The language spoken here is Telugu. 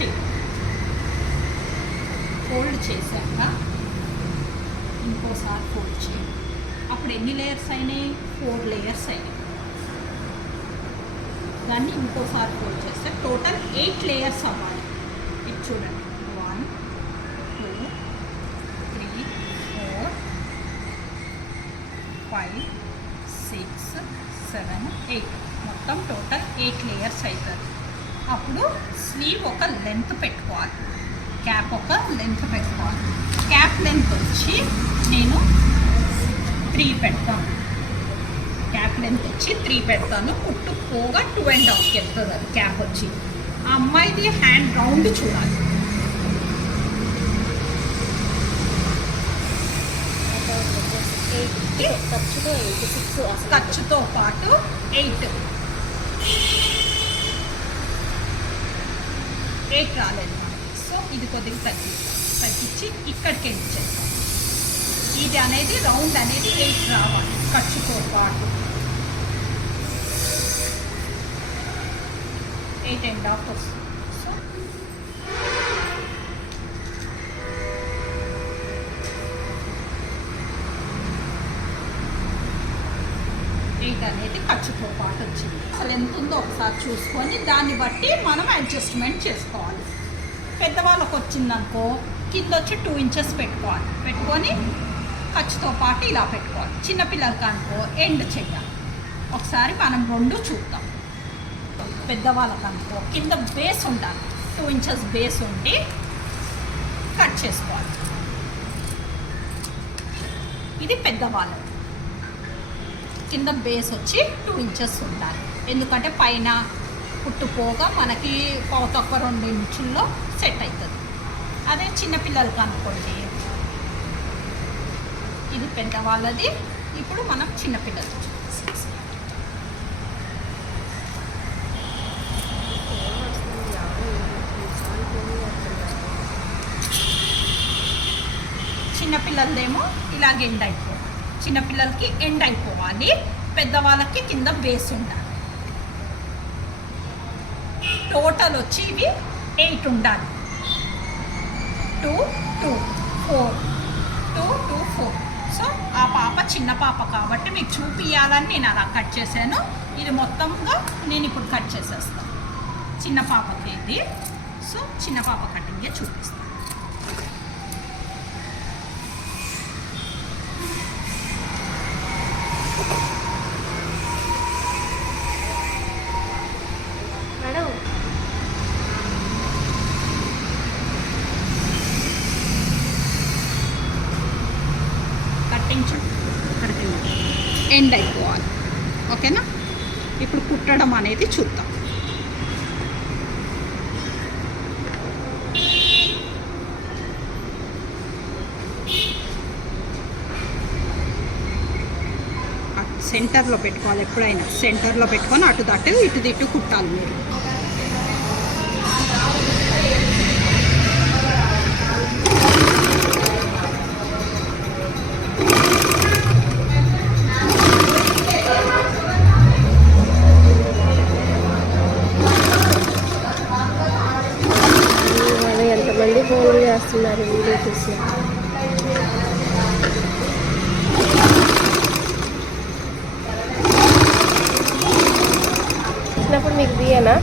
చేయాలి. ఫోల్డ్ చేశాక ఇంకోసారి ఫోల్డ్ చేయాలి. అప్పుడు ఎన్ని లేయర్స్ అయినాయి? 4 లేయర్స్ అయినాయి. దాన్ని ఇంకోసారి ఫోల్డ్ చేస్తే టోటల్ 8 లేయర్స్ అవ్వాలి. ఇది చూడండి, 1 2 3 4 5 6 7 8 మొత్తం టోటల్ 8 లేయర్స్ అవుతుంది. అప్పుడు స్లీవ్ ఒక లెంత్ పెట్టుకోవాలి, క్యాప్ ఒక లెంత్ పెట్టుకోవాలి. క్యాప్ లెంత్ వచ్చి నేను 3 పెడతాను. క్యాప్ లెంత్ వచ్చి 3 పెడతాను. కుట్టు పోగా 2.5కి వెళ్తుంది అది క్యాప్ వచ్చి. ఆ అమ్మాయిది హ్యాండ్ రౌండ్ చూడాలి. ఖర్చుతో పాటు 8 రాలేదు మనకి. సో ఇది కొద్దిగా తగ్గించి ఇక్కడికి వెళ్ళిచ్చేస్తాం. ఇది అనేది రౌండ్ అనేది 8 రావాలి ఖర్చుతో పాటు. 8.5 వస్తుంది. సో 8 అనేది ఖర్చుతో పాటు వచ్చింది. అసలు ఎంత ఉందో ఒకసారి చూసుకొని దాన్ని బట్టి మనం అడ్జస్ట్మెంట్ చేసుకోవాలి. పెద్దవాళ్ళకి వచ్చిందనుకో కింద వచ్చి 2 ఇంచెస్ పెట్టుకొని ఖర్చుతో పాటు ఇలా పెట్టుకోవాలి. చిన్నపిల్లలకి అనుకో ఎండ్ చెయ్యాలి. ఒకసారి మనం 2 చూద్దాం. పెద్దవాళ్ళకి అనుకో కింద బేస్ ఉండాలి, 2 ఇంచెస్ బేస్ ఉండి కట్ చేసుకోవాలి. ఇది పెద్దవాళ్ళది. కింద బేస్ వచ్చి 2 ఇంచెస్ ఉండాలి. ఎందుకంటే పైన కుట్టుపోగా మనకి తక్కువ 2 ఇంచుల్లో సెట్ అవుతుంది. అదే చిన్నపిల్లలకి అనుకోండి, ఇది పెద్దవాళ్ళది. ఇప్పుడు మనం చిన్నపిల్లలది చిన్నపిల్లలదేమో ఇలాగ ఎండ్ అయిపోవాలి. చిన్నపిల్లలకి ఎండ్ అయిపోవాలి, పెద్దవాళ్ళకి కింద బేస్ ఉండాలి. టోటల్ వచ్చి ఇవి 8 ఉండాలి. 2 2 4 2 2 4. సో ఆ పాప చిన్న పాప కాబట్టి మీకు చూపించాలని నేను అలా కట్ చేశాను. ఇది మొత్తంగా నేను ఇప్పుడు కట్ చేసేస్తాను. చిన్న పాపకి ఇది. సో చిన్న పాప కటింగే చూపిస్తాను. ఎండ్ అయిపోవాలి. ఓకేనా? ఇప్పుడు కుట్టడం అనేది చూద్దాం. సెంటర్లో పెట్టుకోవాలి. ఎప్పుడైనా సెంటర్లో పెట్టుకొని అటు దట్టు ఇటు దిట్టు కుట్టాలి మీరు. ఎంతమంది ఫోన్ చేస్తున్నారు వీడియో చూసి. చూసినప్పుడు మీకు తీయనా?